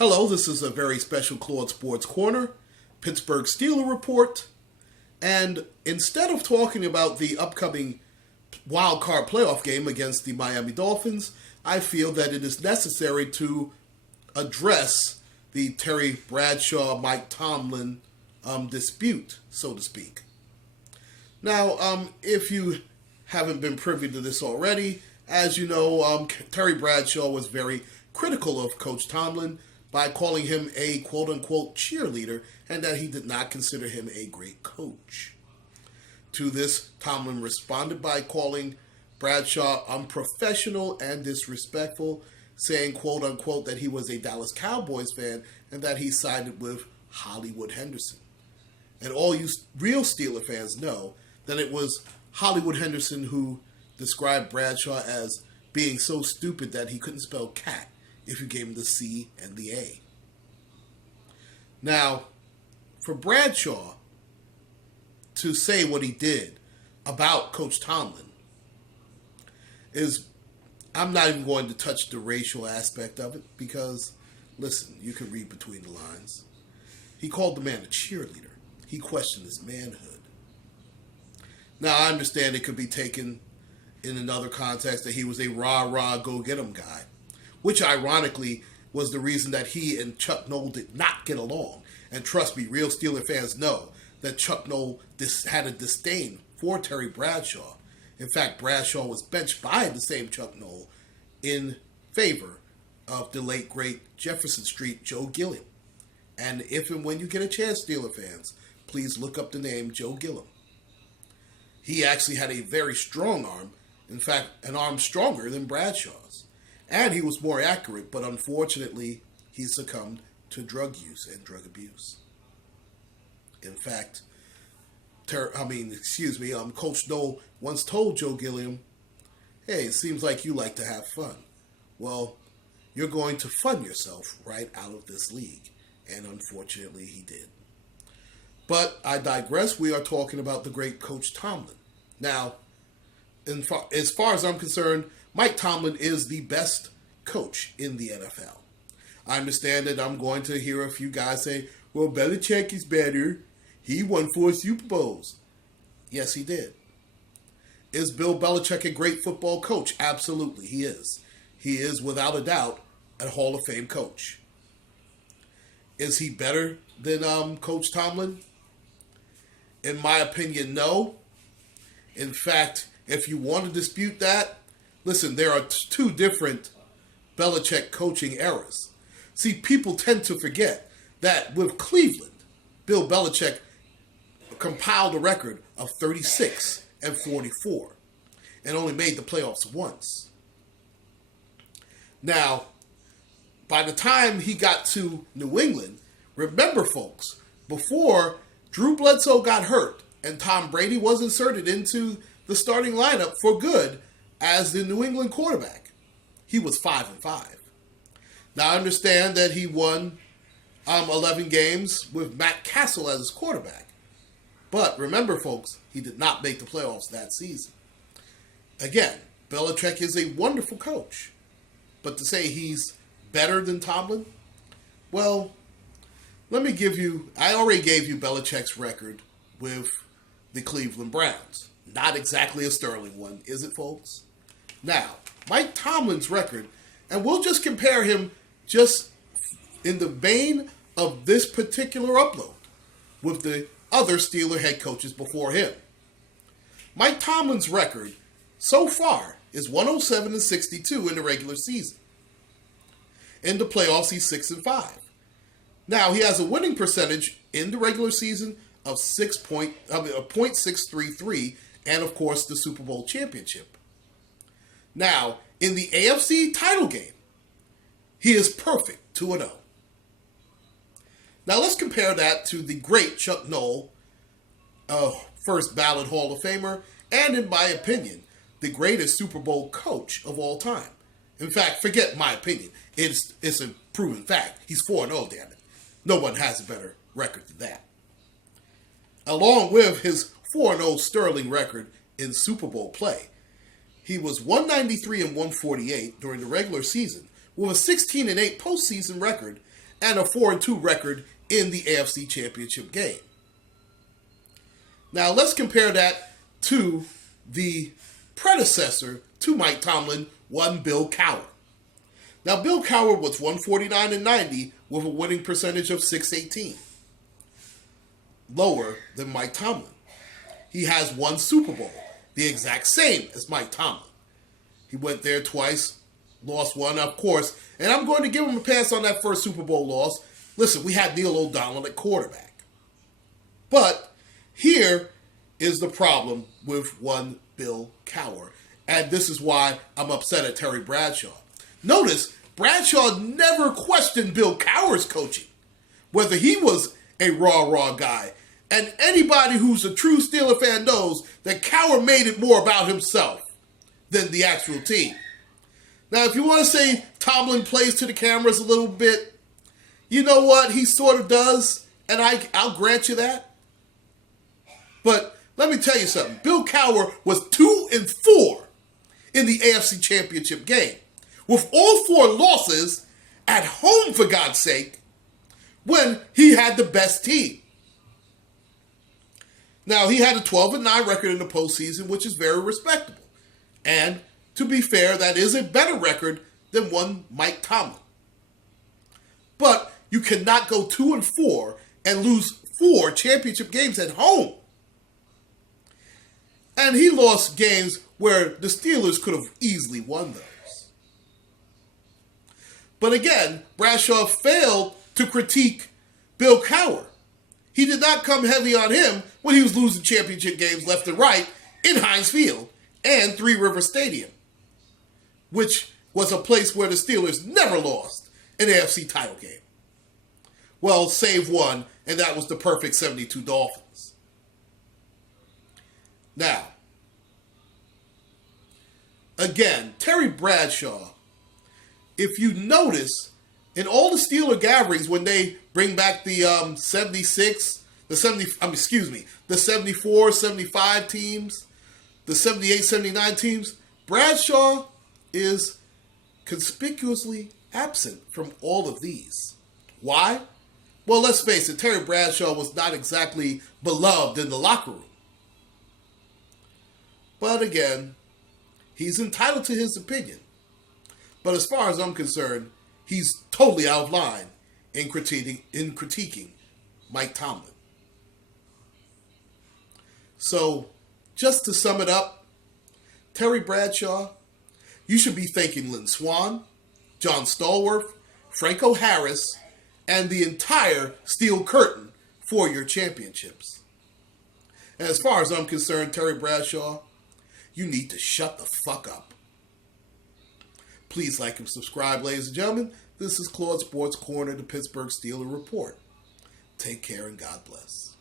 Hello, this is a very special Claude Sports Corner, Pittsburgh Steelers report, and instead of talking about the upcoming wild card playoff game against the Miami Dolphins, I feel that it is necessary to address the Terry Bradshaw-Mike Tomlin dispute, so to speak. Now, if you haven't been privy to this already, as you know, Terry Bradshaw was very critical of Coach Tomlin by calling him a quote-unquote cheerleader and that he did not consider him a great coach. To this, Tomlin responded by calling Bradshaw unprofessional and disrespectful, saying quote-unquote that he was a Dallas Cowboys fan and that he sided with Hollywood Henderson. And all you real Steeler fans know that it was Hollywood Henderson who described Bradshaw as being so stupid that he couldn't spell cat if you gave him the C and the A. Now, for Bradshaw to say what he did about Coach Tomlin is, I'm not even going to touch the racial aspect of it because, listen, you can read between the lines. He called the man a cheerleader. He questioned his manhood. Now, I understand it could be taken in another context that he was a rah-rah, go-get-em guy, which ironically was the reason that he and Chuck Noll did not get along. And trust me, real Steeler fans know that Chuck Noll had a disdain for Terry Bradshaw. In fact, Bradshaw was benched by the same Chuck Noll in favor of the late, great Jefferson Street Joe Gilliam. And if and when you get a chance, Steeler fans, please look up the name Joe Gilliam. He actually had a very strong arm, in fact, an arm stronger than Bradshaw's. And he was more accurate, but unfortunately, he succumbed to drug use and drug abuse. In fact, Coach Noll once told Joe Gilliam, hey, it seems like you like to have fun. Well, you're going to fund yourself right out of this league. And unfortunately, he did. But I digress. We are talking about the great Coach Tomlin. Now, as far as I'm concerned, Mike Tomlin is the best coach in the NFL. I understand that I'm going to hear a few guys say, well, Belichick is better. He won 4 Super Bowls. Yes, he did. Is Bill Belichick a great football coach? Absolutely, he is. He is, without a doubt, a Hall of Fame coach. Is he better than Coach Tomlin? In my opinion, no. In fact, if you want to dispute that, listen, there are two different Belichick coaching eras. See, people tend to forget that with Cleveland, Bill Belichick compiled a record of 36-44 and only made the playoffs once. Now, by the time he got to New England, remember, folks, before Drew Bledsoe got hurt and Tom Brady was inserted into the starting lineup for good as the New England quarterback, he was 5-5. Now, I understand that he won 11 games with Matt Castle as his quarterback. But remember, folks, he did not make the playoffs that season. Again, Belichick is a wonderful coach. But to say he's better than Tomlin, well, let me give you, I already gave you Belichick's record with the Cleveland Browns. Not exactly a sterling one, is it, folks? Now, Mike Tomlin's record, and we'll just compare him just in the vein of this particular upload with the other Steeler head coaches before him. Mike Tomlin's record so far is 107-62 in the regular season. In the playoffs, he's 6-5. Now, he has a winning percentage in the regular season of .633, and of course the Super Bowl championship. Now, in the AFC title game, he is perfect, 2-0. Now let's compare that to the great Chuck Noll, first ballot Hall of Famer, and in my opinion, the greatest Super Bowl coach of all time. In fact, forget my opinion. It's a proven fact. He's 4-0, damn it. No one has a better record than that. Along with his 4-0 sterling record in Super Bowl play, he was 193-148 during the regular season with a 16-8 postseason record and a 4-2 record in the AFC Championship game. Now let's compare that to the predecessor to Mike Tomlin, one Bill Cowher. Now Bill Cowher was 149-90 with a winning percentage of .618, lower than Mike Tomlin. He has one Super Bowl, the exact same as Mike Tomlin. He went there twice, lost one, of course, and I'm going to give him a pass on that first Super Bowl loss. Listen, we had Neil O'Donnell at quarterback. But here is the problem with one Bill Cowher, and this is why I'm upset at Terry Bradshaw. Notice, Bradshaw never questioned Bill Cowher's coaching, whether he was a raw guy. And anybody who's a true Steeler fan knows that Cowher made it more about himself than the actual team. Now, if you want to say Tomlin plays to the cameras a little bit, you know what? He sort of does, and I'll grant you that. But let me tell you something. Bill Cowher was 2-4 in the AFC Championship game, with all 4 losses at home, for God's sake, when he had the best team. Now, he had a 12-9 record in the postseason, which is very respectable. And to be fair, that is a better record than one Mike Tomlin. But you cannot go 2-4 and lose 4 championship games at home. And he lost games where the Steelers could have easily won those. But again, Bradshaw failed to critique Bill Cowher. He did not come heavy on him when he was losing championship games left and right in Heinz Field and Three River Stadium, which was a place where the Steelers never lost an AFC title game. Well, save one, and that was the perfect 72 Dolphins. Now, again, Terry Bradshaw, if you notice, in all the Steeler gatherings when they bring back the 74, 75 teams, the 78, 79 teams, Bradshaw is conspicuously absent from all of these. Why? Well, let's face it, Terry Bradshaw was not exactly beloved in the locker room. But again, he's entitled to his opinion. But as far as I'm concerned, he's totally out of line in critiquing Mike Tomlin. So, just to sum it up, Terry Bradshaw, you should be thanking Lynn Swann, John Stallworth, Franco Harris, and the entire Steel Curtain for your championships. And as far as I'm concerned, Terry Bradshaw, you need to shut the fuck up. Please like and subscribe, ladies and gentlemen. This is Claude Sports Corner, the Pittsburgh Steelers Report. Take care and God bless.